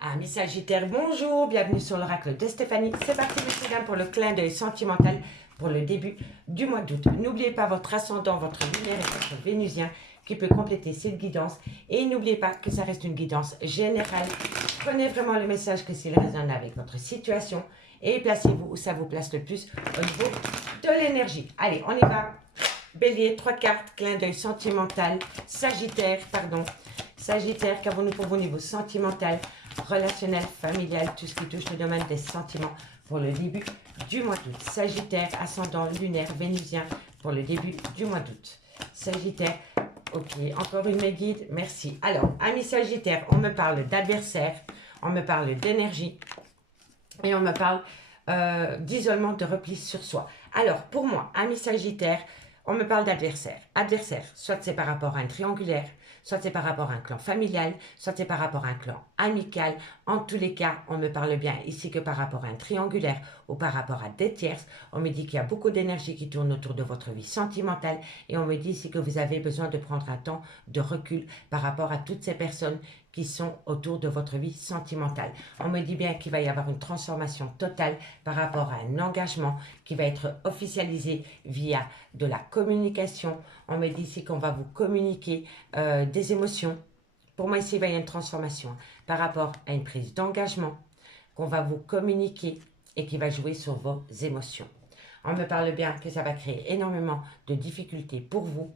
Amis Sagittaires, bonjour, bienvenue sur l'oracle de Stéphanie. C'est parti messieurs dames pour le clin d'œil sentimental pour le début du mois d'août. N'oubliez pas votre ascendant, votre lunaire et votre vénusien qui peut compléter cette guidance. Et n'oubliez pas que ça reste une guidance générale. Prenez vraiment le message que s'il résonne avec votre situation et placez-vous où ça vous place le plus au niveau de l'énergie. Allez, on y va. Bélier, 3 cartes, clin d'œil sentimental, Sagittaire, pardon. Sagittaire, qu'avons-nous pour vous au niveau sentimental, relationnel, familial, tout ce qui touche le domaine des sentiments pour le début du mois d'août. Sagittaire, ascendant lunaire, vénusien pour le début du mois d'août. Sagittaire, ok, encore une mes guides, merci. Alors, amis Sagittaire, on me parle d'adversaire, on me parle d'énergie et on me parle d'isolement, de repli sur soi. Alors, pour moi, amis Sagittaire, on me parle d'adversaire. Adversaire, soit c'est par rapport à un triangulaire, soit c'est par rapport à un clan familial, soit c'est par rapport à un clan amical. En tous les cas, on me parle bien ici que par rapport à un triangulaire ou par rapport à des tierces. On me dit qu'il y a beaucoup d'énergie qui tourne autour de votre vie sentimentale et on me dit ici que vous avez besoin de prendre un temps de recul par rapport à toutes ces personnes qui sont autour de votre vie sentimentale. On me dit bien qu'il va y avoir une transformation totale par rapport à un engagement qui va être officialisé via de la communication. On me dit ici qu'on va vous communiquer des émotions. Pour moi, ici, il va y avoir une transformation par rapport à une prise d'engagement qu'on va vous communiquer et qui va jouer sur vos émotions. On me parle bien que ça va créer énormément de difficultés pour vous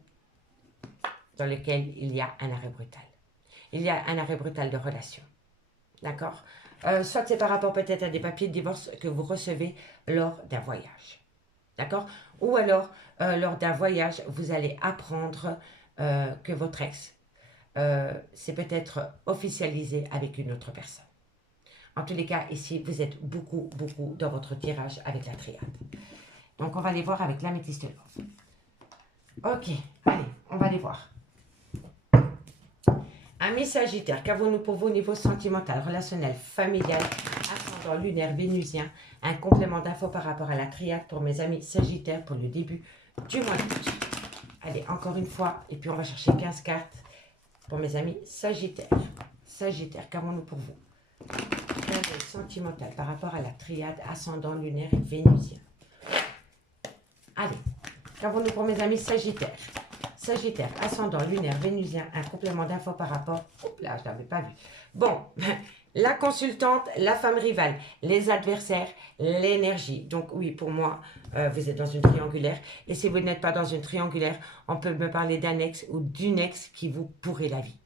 dans lesquelles il y a un arrêt brutal. Il y a un arrêt brutal de relation. D'accord, soit c'est par rapport peut-être à des papiers de divorce que vous recevez lors d'un voyage. D'accord, ou alors, lors d'un voyage, vous allez apprendre que votre ex c'est peut-être officialisé avec une autre personne. En tous les cas, ici, vous êtes beaucoup dans votre tirage avec la triade. Donc, on va les voir avec l'améthyste love. Ok, allez, on va les voir. Amis Sagittaire, qu'avons-nous pour vous au niveau sentimental, relationnel, familial, ascendant lunaire, vénusien, un complément d'infos par rapport à la triade pour mes amis Sagittaires pour le début du mois d'août. Allez, encore une fois, et puis on va chercher 15 cartes pour mes amis Sagittaire. Sagittaire, qu'avons-nous pour vous? Sentimental par rapport à la triade, ascendant lunaire et vénusien. Allez, qu'avons-nous pour mes amis Sagittaire? Sagittaire, ascendant lunaire, vénusien, un complément d'infos par rapport... Oups là, je ne l'avais pas vu. Bon, la consultante, la femme rivale, les adversaires, l'énergie. Donc oui, pour moi, vous êtes dans une triangulaire. Et si vous n'êtes pas dans une triangulaire, on peut me parler d'un ex ou d'une ex qui vous pourrit la vie.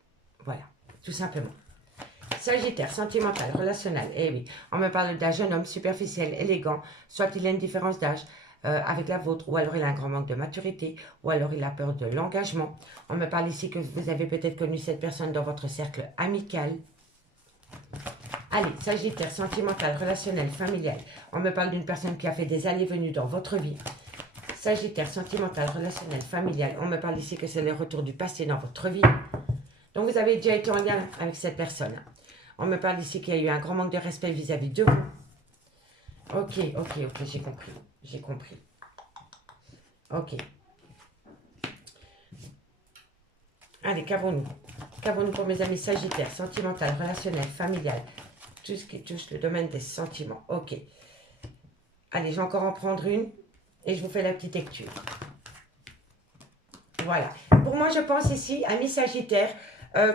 Voilà, tout simplement. Sagittaire, sentimental, relationnel. Eh oui, on me parle d'un jeune homme superficiel, élégant, soit il a une différence d'âge avec la vôtre, ou alors il a un grand manque de maturité, ou alors il a peur de l'engagement. On me parle ici que vous avez peut-être connu cette personne dans votre cercle amical. Allez, Sagittaire, sentimental, relationnel, familial. On me parle d'une personne qui a fait des allées-venues dans votre vie. Sagittaire, sentimental, relationnel, familial. On me parle ici que c'est le retour du passé dans votre vie. Donc vous avez déjà été en lien avec cette personne. On me parle ici qu'il y a eu un grand manque de respect vis-à-vis de vous. Ok, j'ai compris. J'ai compris. Ok. Allez, qu'avons-nous? Qu'avons-nous pour mes amis Sagittaires, sentimental, relationnel, familial, tout ce qui touche le domaine des sentiments. Ok. Allez, je vais encore en prendre une et je vous fais la petite lecture. Voilà. Pour moi, je pense ici, amis Sagittaires,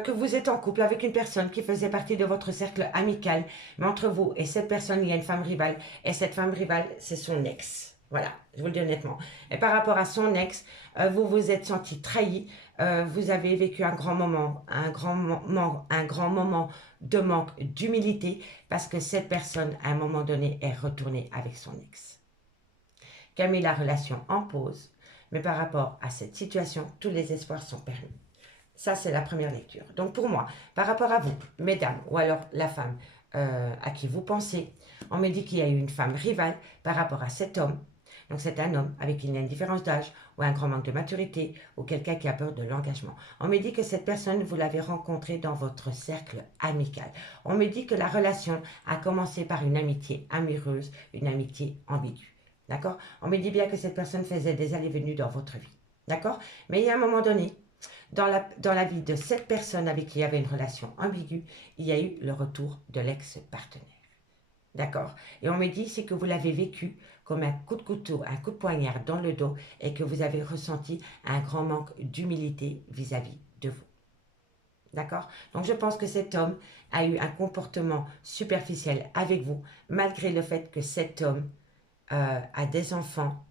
que vous êtes en couple avec une personne qui faisait partie de votre cercle amical, mais entre vous et cette personne, il y a une femme rivale, et cette femme rivale, c'est son ex. Voilà, je vous le dis honnêtement. Et par rapport à son ex, vous vous êtes senti trahi, vous avez vécu un grand moment, un grand moment de manque d'humilité, parce que cette personne, à un moment donné, est retournée avec son ex, qui a mis la relation en pause, mais par rapport à cette situation, tous les espoirs sont permis. Ça, c'est la première lecture. Donc, pour moi, par rapport à vous, mesdames, ou alors la femme à qui vous pensez, on me dit qu'il y a eu une femme rivale par rapport à cet homme. Donc, c'est un homme avec qui il y a une différence d'âge ou un grand manque de maturité ou quelqu'un qui a peur de l'engagement. On me dit que cette personne, vous l'avez rencontrée dans votre cercle amical. On me dit que la relation a commencé par une amitié amoureuse, une amitié ambiguë. D'accord? On me dit bien que cette personne faisait des allées-venues dans votre vie. D'accord? Mais il y a un moment donné, dans la vie de cette personne avec qui il y avait une relation ambiguë, il y a eu le retour de l'ex-partenaire. D'accord? Et on me dit ici que vous l'avez vécu comme un coup de couteau, un coup de poignard dans le dos et que vous avez ressenti un grand manque d'humilité vis-à-vis de vous. D'accord? Donc je pense que cet homme a eu un comportement superficiel avec vous, malgré le fait que cet homme a des enfants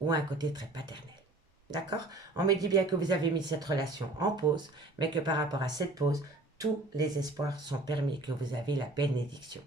ou un côté très paternel. D'accord? On me dit bien que vous avez mis cette relation en pause, mais que par rapport à cette pause, tous les espoirs sont permis, que vous avez la bénédiction.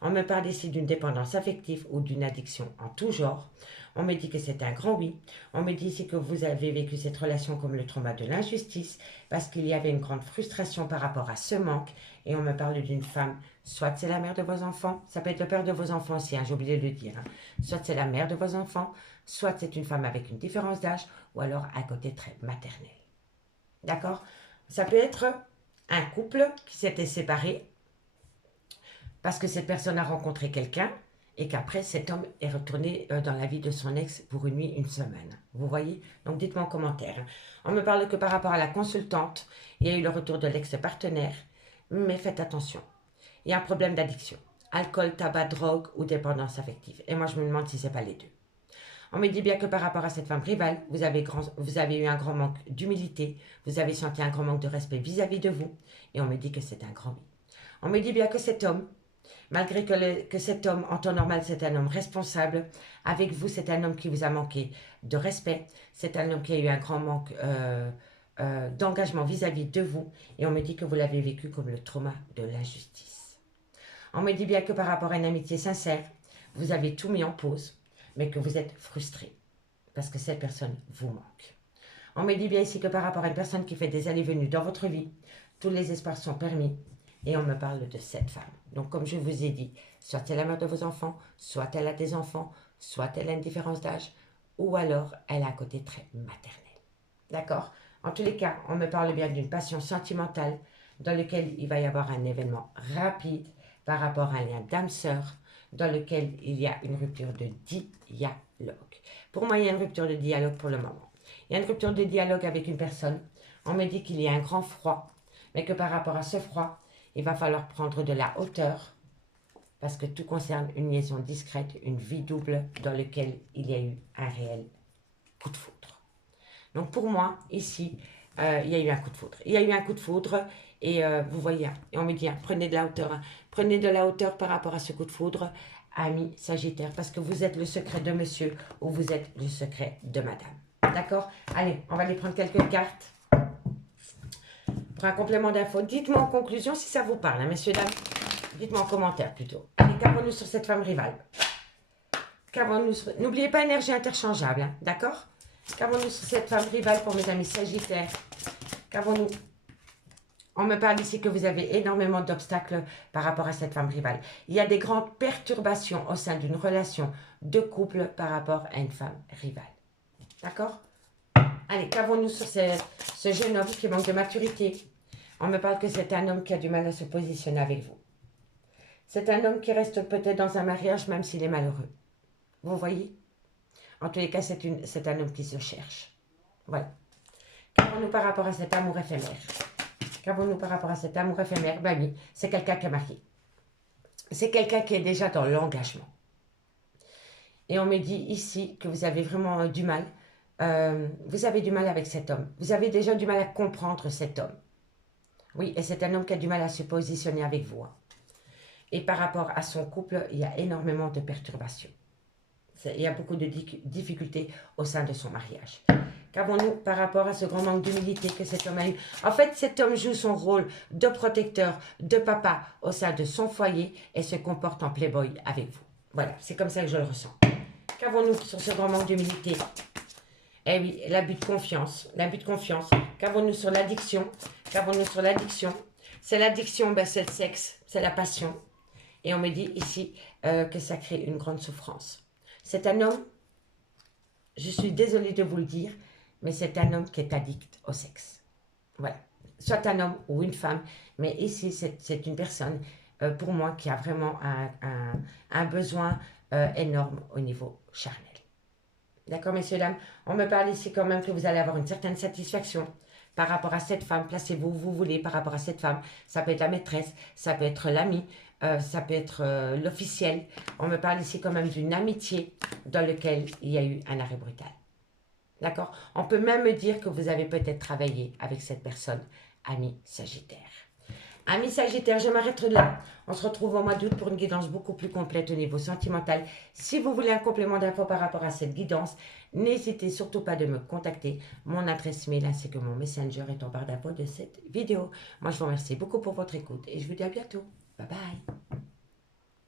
On me parle ici d'une dépendance affective ou d'une addiction en tout genre. On me dit que c'est un grand oui. On me dit ici que vous avez vécu cette relation comme le trauma de l'injustice, parce qu'il y avait une grande frustration par rapport à ce manque. Et on me parle d'une femme, soit c'est la mère de vos enfants, ça peut être le père de vos enfants aussi, hein, j'ai oublié de le dire. Hein. Soit c'est la mère de vos enfants, soit c'est une femme avec une différence d'âge, ou alors un côté très maternel. D'accord? Ça peut être un couple qui s'était séparé parce que cette personne a rencontré quelqu'un et qu'après cet homme est retourné dans la vie de son ex pour une nuit, une semaine. Vous voyez? Donc dites-moi en commentaire. On me parle que par rapport à la consultante, il y a eu le retour de l'ex-partenaire, mais faites attention. Il y a un problème d'addiction. Alcool, tabac, drogue ou dépendance affective. Et moi je me demande si ce n'est pas les deux. On me dit bien que par rapport à cette femme rivale, vous avez eu un grand manque d'humilité, vous avez senti un grand manque de respect vis-à-vis de vous, et on me dit que c'est un grand oui. On me dit bien que cet homme, malgré que cet homme, en temps normal, c'est un homme responsable, avec vous, c'est un homme qui vous a manqué de respect, c'est un homme qui a eu un grand manque d'engagement vis-à-vis de vous, et on me dit que vous l'avez vécu comme le trauma de l'injustice. On me dit bien que par rapport à une amitié sincère, vous avez tout mis en pause, mais que vous êtes frustré parce que cette personne vous manque. On me dit bien ici que par rapport à une personne qui fait des allées-venues dans votre vie, tous les espoirs sont permis et on me parle de cette femme. Donc comme je vous ai dit, soit elle la mère de vos enfants, soit elle a des enfants, soit elle a une différence d'âge, ou alors elle a un côté très maternel. D'accord? En tous les cas, on me parle bien d'une passion sentimentale dans lequel il va y avoir un événement rapide par rapport à un lien d'âme-sœur dans lequel il y a une rupture de dialogue. Pour moi, il y a une rupture de dialogue pour le moment. Il y a une rupture de dialogue avec une personne. On me dit qu'il y a un grand froid, mais que par rapport à ce froid, il va falloir prendre de la hauteur parce que tout concerne une liaison discrète, une vie double dans laquelle il y a eu un réel coup de foudre. Donc pour moi, ici, il y a eu un coup de foudre. Il y a eu un coup de foudre et vous voyez, et on me dit, prenez de la hauteur. Prenez de la hauteur par rapport à ce coup de foudre, ami Sagittaire, parce que vous êtes le secret de monsieur ou vous êtes le secret de madame. D'accord? Allez, on va aller prendre quelques cartes. Pour un complément d'infos, dites-moi en conclusion si ça vous parle, hein, messieurs, dames. Dites-moi en commentaire plutôt. Allez, qu'avons-nous sur cette femme rivale? N'oubliez pas énergie interchangeable, hein, d'accord? Qu'avons-nous sur cette femme rivale pour mes amis Sagittaires? Qu'avons-nous? On me parle ici que vous avez énormément d'obstacles par rapport à cette femme rivale. Il y a des grandes perturbations au sein d'une relation de couple par rapport à une femme rivale. D'accord? Allez, qu'avons-nous sur ce jeune homme qui manque de maturité? On me parle que c'est un homme qui a du mal à se positionner avec vous. C'est un homme qui reste peut-être dans un mariage même s'il est malheureux. Vous voyez? En tous les cas, c'est un homme qui se cherche. Voilà. Qu'avons-nous par rapport à cet amour éphémère? Qu'avons-nous par rapport à cet amour éphémère? Ben oui, c'est quelqu'un qui est marié. C'est quelqu'un qui est déjà dans l'engagement. Et on me dit ici que vous avez vraiment du mal. Vous avez du mal avec cet homme. Vous avez déjà du mal à comprendre cet homme. Oui, et c'est un homme qui a du mal à se positionner avec vous. Hein. Et par rapport à son couple, il y a énormément de perturbations. Il y a beaucoup de difficultés au sein de son mariage. Qu'avons-nous par rapport à ce grand manque d'humilité que cet homme a eu? En fait, cet homme joue son rôle de protecteur, de papa au sein de son foyer et se comporte en playboy avec vous. Voilà, c'est comme ça que je le ressens. Qu'avons-nous sur ce grand manque d'humilité? Eh oui, l'abus de confiance. L'abus de confiance. Qu'avons-nous sur l'addiction? Qu'avons-nous sur l'addiction? C'est l'addiction, ben c'est le sexe, c'est la passion. Et on me dit ici que ça crée une grande souffrance. C'est un homme, je suis désolée de vous le dire, mais c'est un homme qui est addict au sexe. Voilà. Soit un homme ou une femme, mais ici, c'est une personne, pour moi, qui a vraiment un besoin énorme au niveau charnel. D'accord, messieurs, dames? On me parle ici quand même que vous allez avoir une certaine satisfaction par rapport à cette femme, placez-vous où vous voulez par rapport à cette femme. Ça peut être la maîtresse, ça peut être l'ami, ça peut être l'officiel. On me parle ici quand même d'une amitié dans laquelle il y a eu un arrêt brutal. D'accord? On peut même me dire que vous avez peut-être travaillé avec cette personne, ami Sagittaire. Amis Sagittaire, je m'arrête là. On se retrouve au mois d'août pour une guidance beaucoup plus complète au niveau sentimental. Si vous voulez un complément d'infos par rapport à cette guidance, n'hésitez surtout pas de me contacter. Mon adresse mail ainsi que mon messenger est en barre d'infos de cette vidéo. Moi, je vous remercie beaucoup pour votre écoute et je vous dis à bientôt. Bye bye.